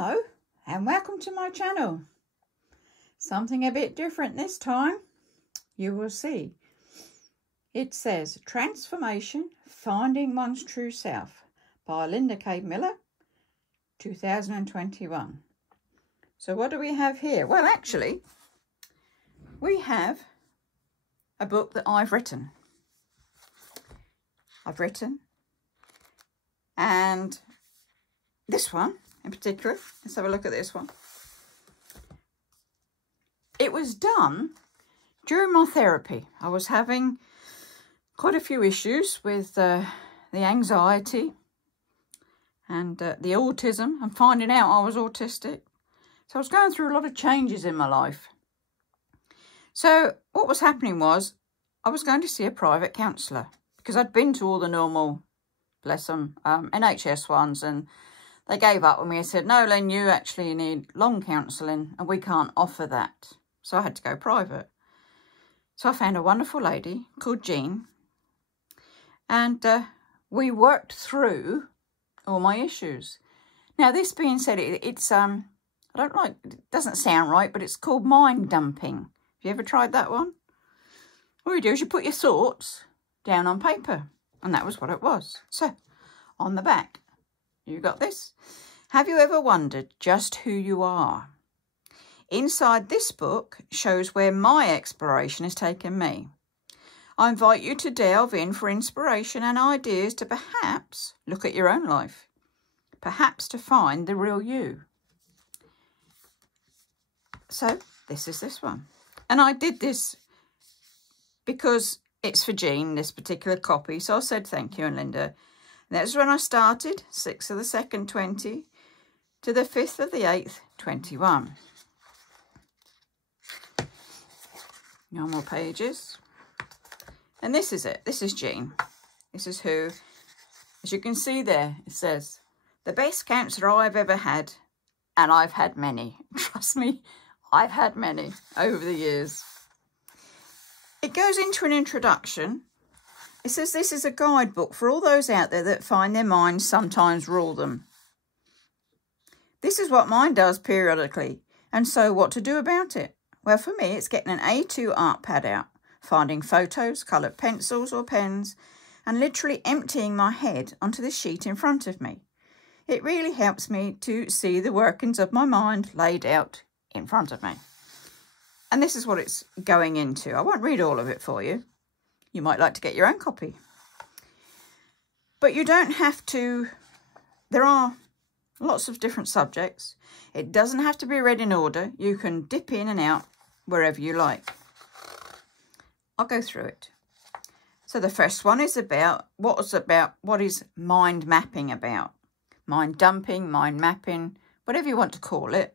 Hello and welcome to my channel. Something a bit different this time, you will see. It says Transformation, Finding One's True Self by Linda K. Miller, 2021. So what do we have here? Well, actually, we have a book that I've written. And this one in particular, let's have a look at this one. It was done during my therapy. I was having quite a few issues with the anxiety and the autism. I'm finding out I was autistic. So I was going through a lot of changes in my life. So what was happening was I was going to see a private counsellor because I'd been to all the normal, bless them, NHS ones, and they gave up on me and said, no, Len, you actually need long counselling and we can't offer that. So I had to go private. So I found a wonderful lady called Jean, and we worked through all my issues. Now, this being said, it's, I don't like, it doesn't sound right, but it's called mind dumping. Have you ever tried that one? All you do is you put your thoughts down on paper, and that was what it was. So, on the back, you got this. Have you ever wondered just who you are? Inside this book shows where my exploration has taken me. I invite you to delve in for inspiration and ideas to perhaps look at your own life, perhaps to find the real you. So this is this one. And I did this because it's for Jean, this particular copy. So I said thank you, and Linda. And that's when I started, 6th of the 2nd, 20, to the 5th of the 8th, 21. No more pages. And this is it. This is Jean. This is who, as you can see there, it says, the best counsellor I've ever had, and I've had many. Trust me, I've had many over the years. It goes into an introduction. It says this is a guidebook for all those out there that find their minds sometimes rule them. This is what mine does periodically, and so what to do about it? Well, for me, it's getting an A2 art pad out, finding photos, coloured pencils or pens, and literally emptying my head onto the sheet in front of me. It really helps me to see the workings of my mind laid out in front of me. And this is what it's going into. I won't read all of it for you. You might like to get your own copy. But you don't have to. There are lots of different subjects. It doesn't have to be read in order. You can dip in and out wherever you like. I'll go through it. So the first one is about what is mind mapping about. Mind dumping, mind mapping, whatever you want to call it.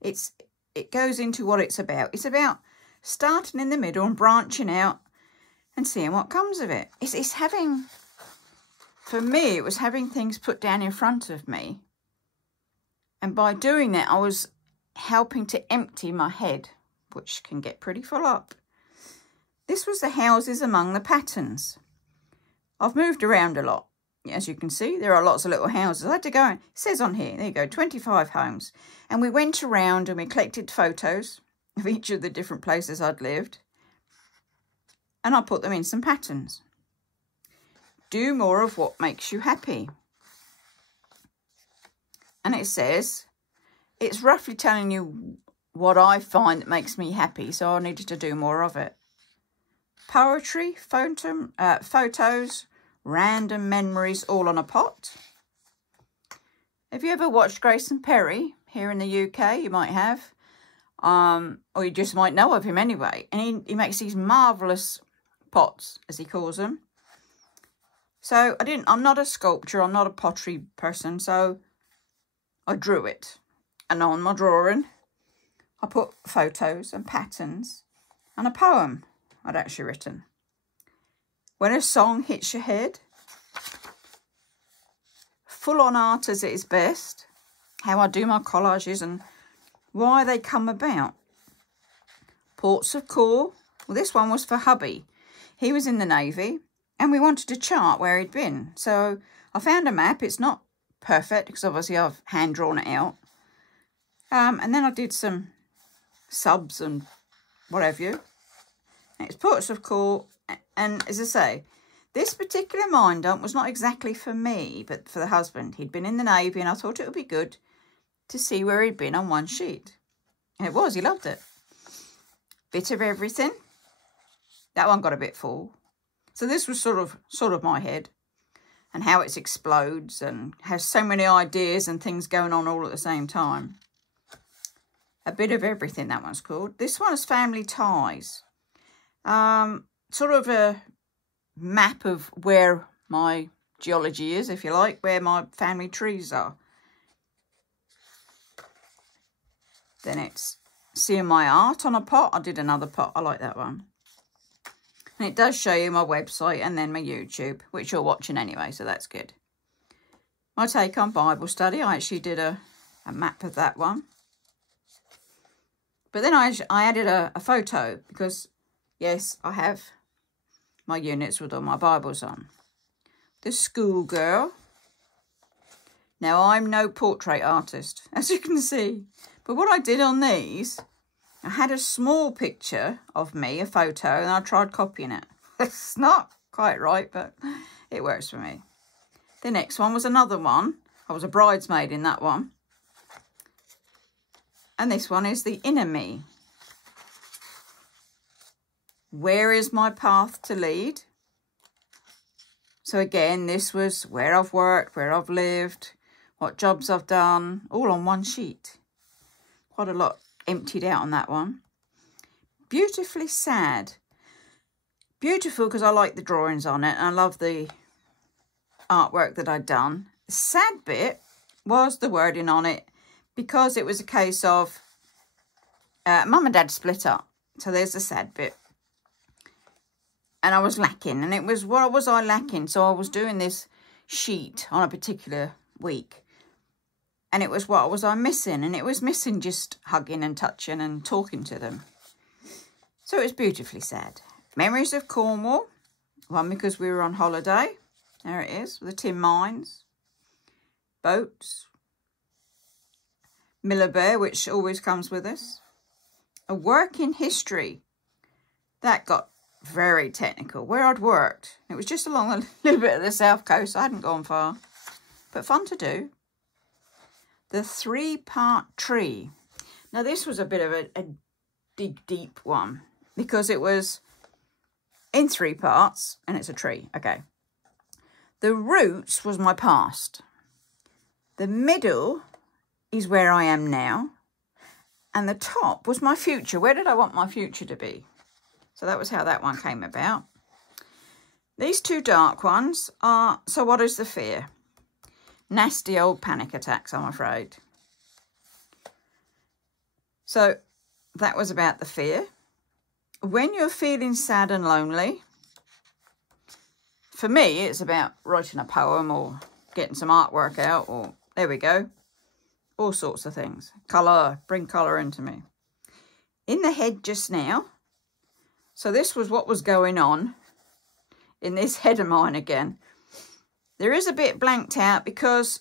It goes into what it's about. It's about starting in the middle and branching out and seeing what comes of it. It's having, for me, it was having things put down in front of me. And by doing that, I was helping to empty my head, which can get pretty full up. This was the houses among the patterns. I've moved around a lot. As you can see, there are lots of little houses. I had to go, it says on here, there you go, 25 homes. And we went around and we collected photos of each of the different places I'd lived. And I put them in some patterns. Do more of what makes you happy. And it says, it's roughly telling you what I find that makes me happy, so I needed to do more of it. Poetry, photos, random memories, all on a pot. Have you ever watched Grayson Perry here in the UK? You might have. Or you just might know of him anyway. And he makes these marvellous pots, as he calls them. So I'm not a sculptor, I'm not a pottery person, so I drew it. And on my drawing, I put photos and patterns and a poem I'd actually written. When a song hits your head, full-on art as it is best, how I do my collages and why they come about. Ports of call, well, this one was for hubby. He was in the Navy and we wanted to chart where he'd been. So I found a map. It's not perfect because obviously I've hand drawn it out. And then I did some subs and what have you. And it's ports of call. And as I say, this particular mind dump was not exactly for me, but for the husband. He'd been in the Navy and I thought it would be good to see where he'd been on one sheet. And it was, he loved it. Bit of everything. That one got a bit full. So this was sort of my head and how it explodes and has so many ideas and things going on all at the same time. A bit of everything, that one's called. This one's Family Ties. Sort of a map of where my geology is, if you like, where my family trees are. Then it's Seeing My Art on a Pot. I did another pot. I like that one. And it does show you my website and then my YouTube, which you're watching anyway, so that's good. My take on Bible study. I actually did a map of that one. But then I added a photo because, yes, I have my units with all my Bibles on. The Schoolgirl. Now, I'm no portrait artist, as you can see. But what I did on these, I had a small picture of me, a photo, and I tried copying it. It's not quite right, but it works for me. The next one was another one. I was a bridesmaid in that one. And this one is The Inner Me. Where is my path to lead? So again, this was where I've worked, where I've lived, what jobs I've done, all on one sheet. Quite a lot emptied out on that one. Beautifully Sad. Beautiful because I like the drawings on it and I love the artwork that I'd done. The sad bit was the wording on it because it was a case of Mum and Dad split up. So there's the sad bit. And I was lacking. And it was, what was I lacking? So I was doing this sheet on a particular week. And it was, what was I missing? And it was missing just hugging and touching and talking to them. So it was beautifully sad. Memories of Cornwall. One because we were on holiday. There it is. The tin mines. Boats. Miller Bear, which always comes with us. A work in history. That got very technical. Where I'd worked. It was just along a little bit of the south coast. I hadn't gone far. But fun to do. The 3-part tree. Now this was a bit of a dig deep one. Because it was in 3 parts. And it's a tree. Okay. The roots was my past. The middle is where I am now. And the top was my future. Where did I want my future to be? So that was how that one came about. These 2 dark ones are, so what is the fear? Nasty old panic attacks, I'm afraid. So that was about the fear. When you're feeling sad and lonely, for me, it's about writing a poem or getting some artwork out or, there we go. All sorts of things. Colour, bring colour into me. In the head just now. So this was what was going on in this head of mine again. There is a bit blanked out because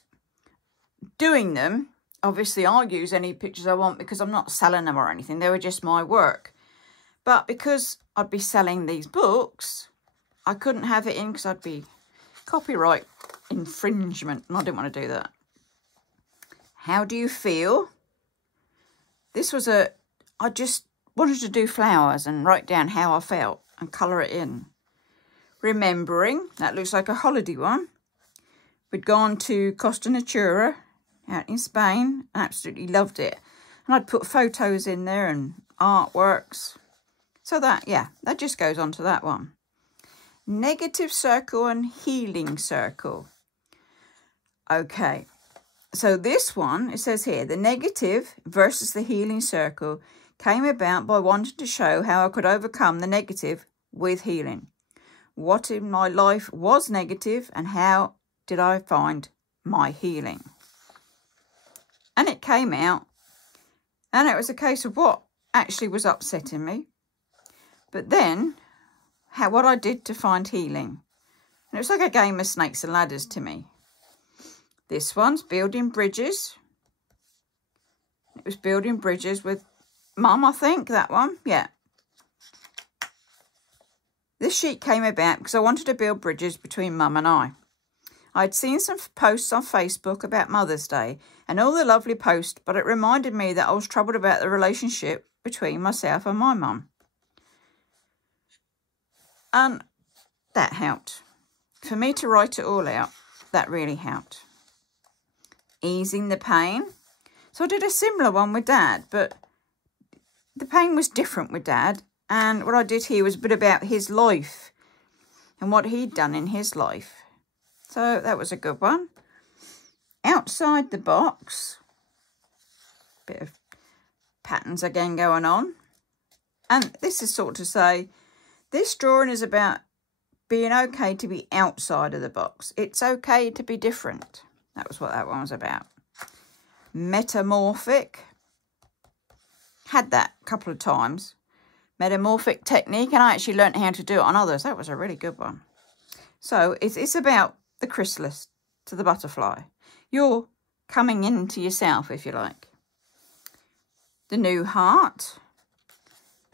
doing them, obviously I'll use any pictures I want because I'm not selling them or anything. They were just my work. But because I'd be selling these books, I couldn't have it in because I'd be copyright infringement. And I didn't want to do that. How do you feel? This was I just wanted to do flowers and write down how I felt and colour it in. Remembering, that looks like a holiday one. We'd gone to Costa Natura out in Spain. Absolutely loved it. And I'd put photos in there and artworks. So that, yeah, that just goes on to that one. Negative circle and healing circle. Okay. So this one, it says here, the negative versus the healing circle came about by wanting to show how I could overcome the negative with healing. What in my life was negative and how did I find my healing? And it came out and it was a case of what actually was upsetting me. But then what I did to find healing. And it was like a game of snakes and ladders to me. This one's building bridges. It was building bridges with Mum, I think, that one. Yeah. This sheet came about because I wanted to build bridges between Mum and I. I'd seen some posts on Facebook about Mother's Day and all the lovely posts, but it reminded me that I was troubled about the relationship between myself and my mum. And that helped. For me to write it all out, that really helped. Easing the pain. So I did a similar one with Dad, but the pain was different with Dad. And what I did here was a bit about his life and what he'd done in his life. So that was a good one. Outside the box, bit of patterns again going on. And this is sort of to say, this drawing is about being okay to be outside of the box. It's okay to be different. That was what that one was about. Metamorphic. Had that a couple of times. Metamorphic technique, and I actually learnt how to do it on others. That was a really good one. So it's about the chrysalis to the butterfly. You're coming into yourself, if you like. The new heart.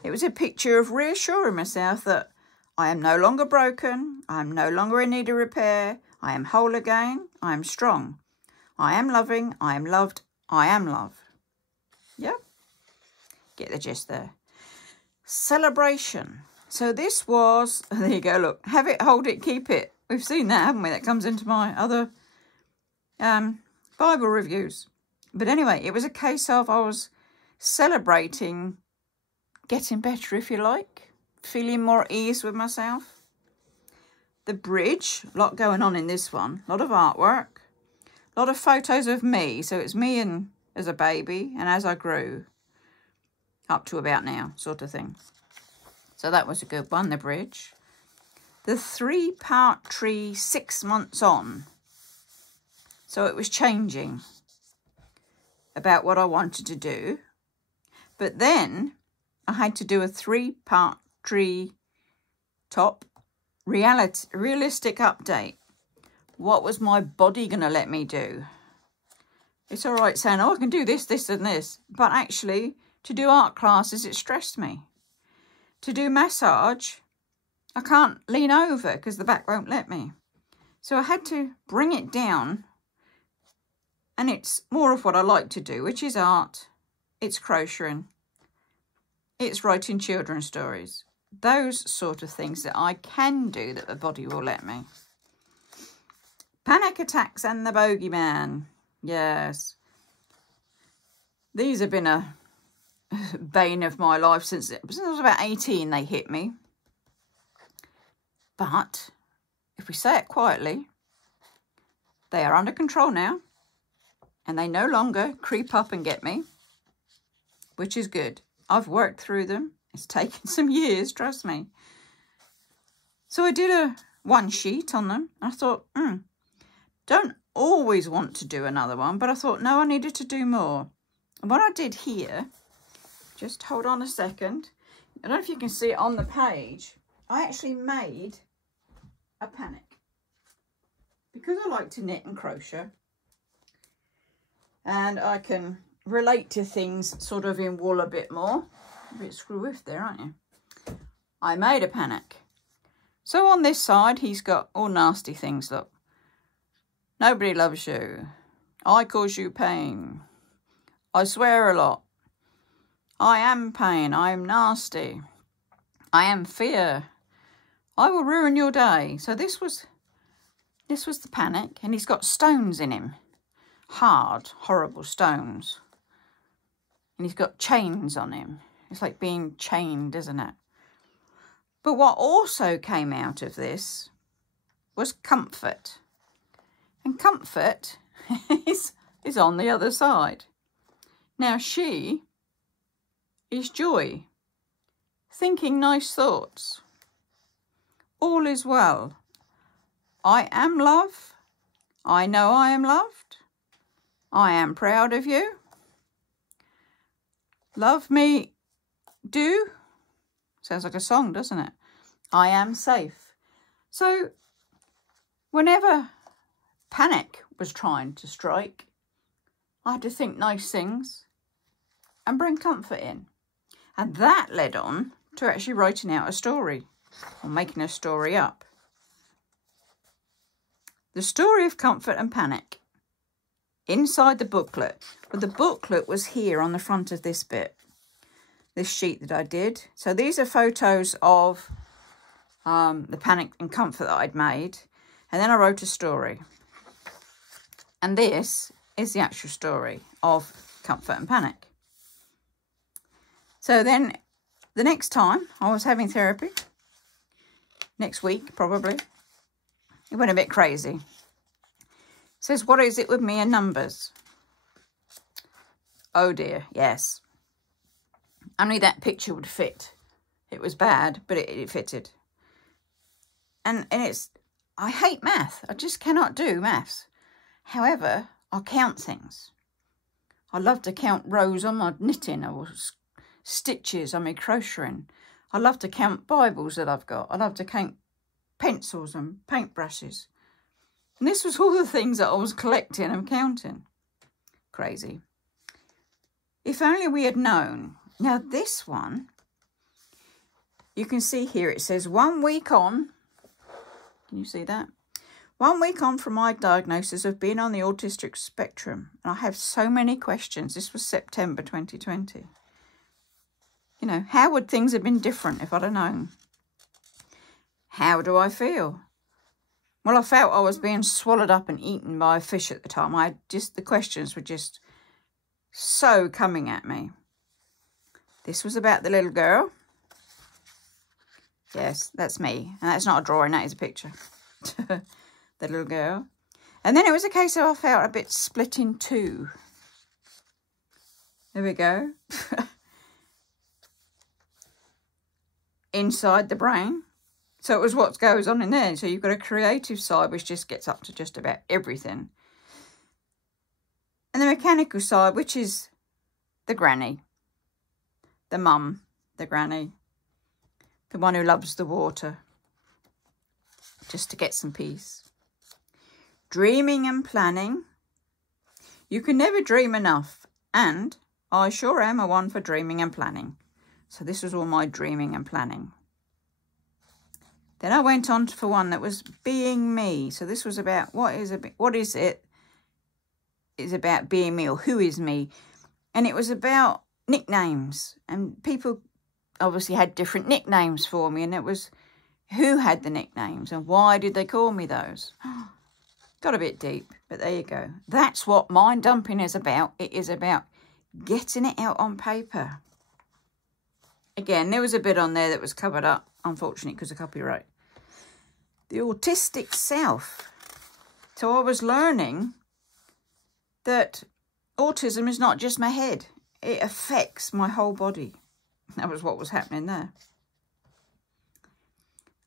It was a picture of reassuring myself that I am no longer broken. I am no longer in need of repair. I am whole again. I am strong. I am loving. I am loved. I am love. Yeah? Get the gist there. Celebration. So this was, there you go, look. Have it, hold it, keep it. We've seen that, haven't we? That comes into my other Bible reviews. But anyway, it was a case of I was celebrating getting better, if you like. Feeling more at ease with myself. The bridge, a lot going on in this one. A lot of artwork. A lot of photos of me. So it's me and as a baby and as I grew. Up to about now, sort of thing. So that was a good one, the bridge. The 3-part tree 6 months on. So it was changing about what I wanted to do. But then I had to do a 3-part tree top realistic update. What was my body going to let me do? It's all right saying, oh, I can do this, this and this. But actually, to do art classes, it stressed me. To do massage, I can't lean over because the back won't let me. So I had to bring it down. And it's more of what I like to do, which is art. It's crocheting. It's writing children's stories. Those sort of things that I can do that the body will let me. Panic attacks and the bogeyman. Yes. These have been a bane of my life since I was about 18, they hit me. But if we say it quietly, they are under control now. And they no longer creep up and get me, which is good. I've worked through them. It's taken some years, trust me. So I did a one sheet on them. I thought, don't always want to do another one, but I thought, no, I needed to do more. And what I did here, just hold on a second. I don't know if you can see it on the page. I actually made a panic. Because I like to knit and crochet. And I can relate to things sort of in wool a bit more. A bit screw-whiffed there, aren't you? I made a panic. So on this side, he's got all nasty things, look. Nobody loves you. I cause you pain. I swear a lot. I am pain. I am nasty. I am fear. I will ruin your day. So this was the panic, and he's got stones in him. Hard, horrible stones. And he's got chains on him. It's like being chained, isn't it? But what also came out of this was comfort. And comfort is on the other side. Now she is joy. Thinking nice thoughts. All is well. I am love. I know I am loved. I am proud of you. Love me do. Sounds like a song, doesn't it? I am safe. So whenever panic was trying to strike, I had to think nice things. and bring comfort in. And that led on to actually writing out a story or making a story up. The story of comfort and panic. Inside the booklet. But the booklet was here on the front of this bit. This sheet that I did. So these are photos of the panic and comfort that I'd made. And then I wrote a story. And this is the actual story of comfort and panic. So then the next time I was having therapy, next week probably, it went a bit crazy. It says, what is it with me and numbers? Oh dear, yes. Only that picture would fit. It was bad, but it fitted. And it's, I hate math. I just cannot do maths. However, I count things. I love to count rows on my knitting or stitches on my crocheting. I love to count Bibles that I've got. I love to count pencils and paintbrushes. And this was all the things that I was collecting and counting. Crazy. If only we had known. Now this one, you can see here it says 1 week on. Can you see that? 1 week on from my diagnosis of being on the autistic spectrum. And I have so many questions. This was September 2020. You know, how would things have been different if I'd have known? How do I feel? Well, I felt I was being swallowed up and eaten by a fish at the time. The questions were just so coming at me. This was about the little girl. Yes, that's me. And that's not a drawing, that is a picture. The little girl. And then it was a case of I felt a bit split in two. There we go. Inside the brain. So it was what goes on in there. So you've got a creative side which just gets up to just about everything. And the mechanical side, which is the granny. The mum, the granny. The one who loves the water. Just to get some peace. Dreaming and planning. You can never dream enough. And I sure am a one for dreaming and planning. So this was all my dreaming and planning. Then I went on for one that was being me. So this was about what is it is about being me, or who is me. And it was about nicknames. And people obviously had different nicknames for me. And it was who had the nicknames and why did they call me those? Got a bit deep, but there you go. That's what mind dumping is about. It is about getting it out on paper. Again, there was a bit on there that was covered up, unfortunately, because of copyright. The autistic self. So I was learning that autism is not just my head. It affects my whole body. That was what was happening there.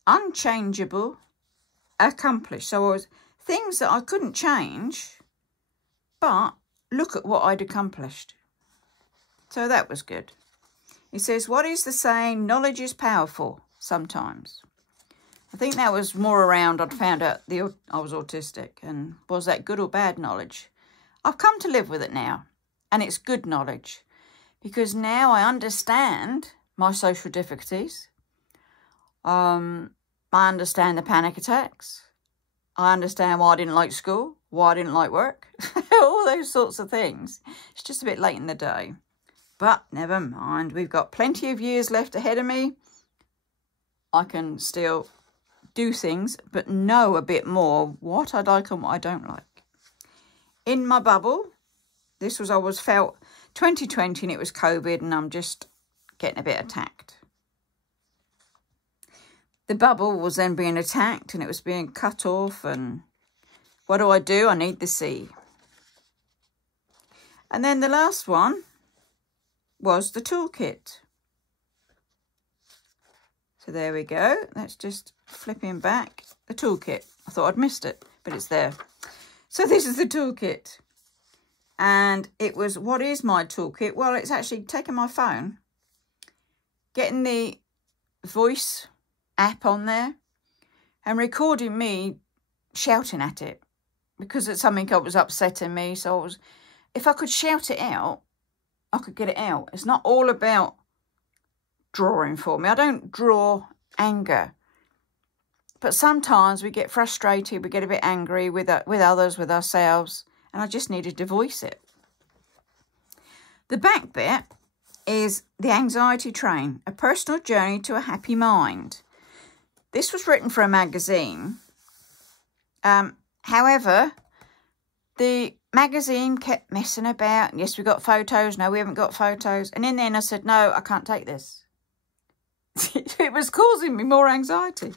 Unchangeable, accomplished. So I was things that I couldn't change, but look at what I'd accomplished. So that was good. It says, what is the saying? Knowledge is powerful sometimes. I think that was more around I'd found out I was autistic. And was that good or bad knowledge? I've come to live with it now. And it's good knowledge. Because now I understand my social difficulties. I understand the panic attacks. I understand why I didn't like school. Why I didn't like work. All those sorts of things. It's just a bit late in the day. But never mind, we've got plenty of years left ahead of me. I can still do things, but know a bit more what I like and what I don't like. In my bubble, I was felt 2020 and it was COVID and I'm just getting a bit attacked. The bubble was then being attacked and it was being cut off, and what do? I need the sea. And then the last one was the toolkit. So there we go. That's just flipping back the toolkit. I thought I'd missed it, but it's there. So this is the toolkit. And it was, what is my toolkit? Well, it's actually taking my phone, getting the voice app on there and recording me shouting at it because it's something that was upsetting me. So if I could shout it out, I could get it out. It's not all about drawing for me. I don't draw anger. But sometimes we get frustrated, we get a bit angry with others, with ourselves, and I just needed to voice it. The back bit is The Anxiety Train, a personal journey to a happy mind. This was written for a magazine. However, the magazine kept messing about. Yes, we got photos. No, we haven't got photos. And in the end, I said, no, I can't take this. It was causing me more anxiety.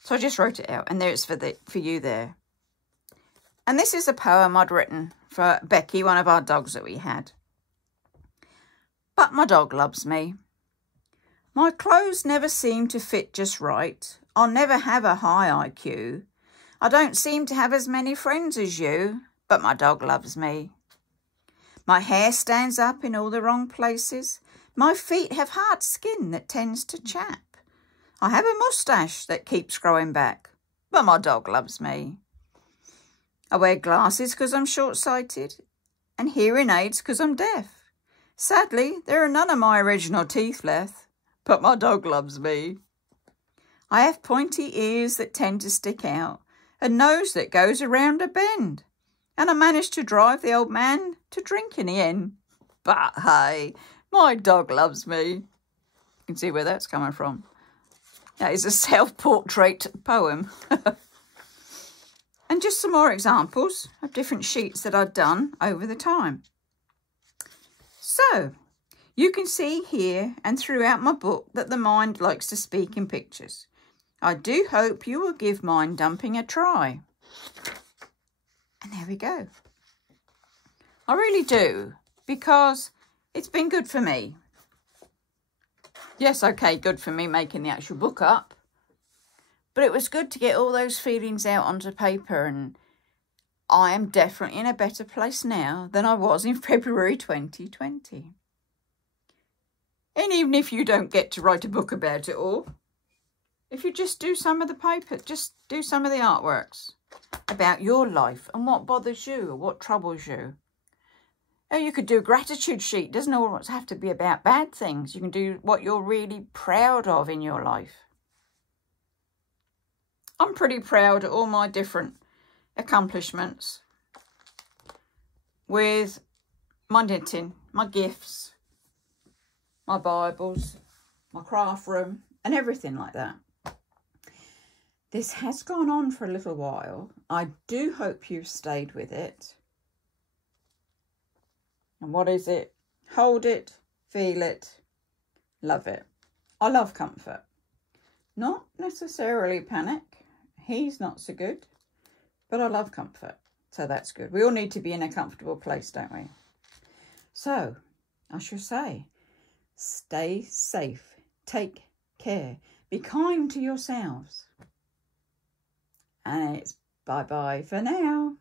So I just wrote it out. And there it's for you there. And this is a poem I'd written for Becky, one of our dogs that we had. But my dog loves me. My clothes never seem to fit just right. I'll never have a high IQ. I don't seem to have as many friends as you, but my dog loves me. My hair stands up in all the wrong places. My feet have hard skin that tends to chap. I have a moustache that keeps growing back, but my dog loves me. I wear glasses because I'm short-sighted and hearing aids because I'm deaf. Sadly, there are none of my original teeth left, but my dog loves me. I have pointy ears that tend to stick out, a nose that goes around a bend, and I managed to drive the old man to drink in the end. But hey, my dog loves me. You can see where that's coming from. That is a self-portrait poem. And just some more examples of different sheets that I've done over the time. So, you can see here and throughout my book that the mind likes to speak in pictures. I do hope you will give mind dumping a try. And there we go. I really do, because it's been good for me. Yes, okay, good for me making the actual book up. But it was good to get all those feelings out onto paper, and I am definitely in a better place now than I was in February 2020. And even if you don't get to write a book about it all, if you just do some of the paper, just do some of the artworks about your life and what bothers you or what troubles you. Or you could do a gratitude sheet. It doesn't always have to be about bad things. You can do what you're really proud of in your life. I'm pretty proud of all my different accomplishments with my knitting, my gifts, my Bibles, my craft room, and everything like that. This has gone on for a little while. I do hope you've stayed with it. And what is it? Hold it, feel it, love it. I love comfort. Not necessarily panic. He's not so good. But I love comfort. So that's good. We all need to be in a comfortable place, don't we? So, I shall say, stay safe. Take care. Be kind to yourselves. And it's bye-bye for now.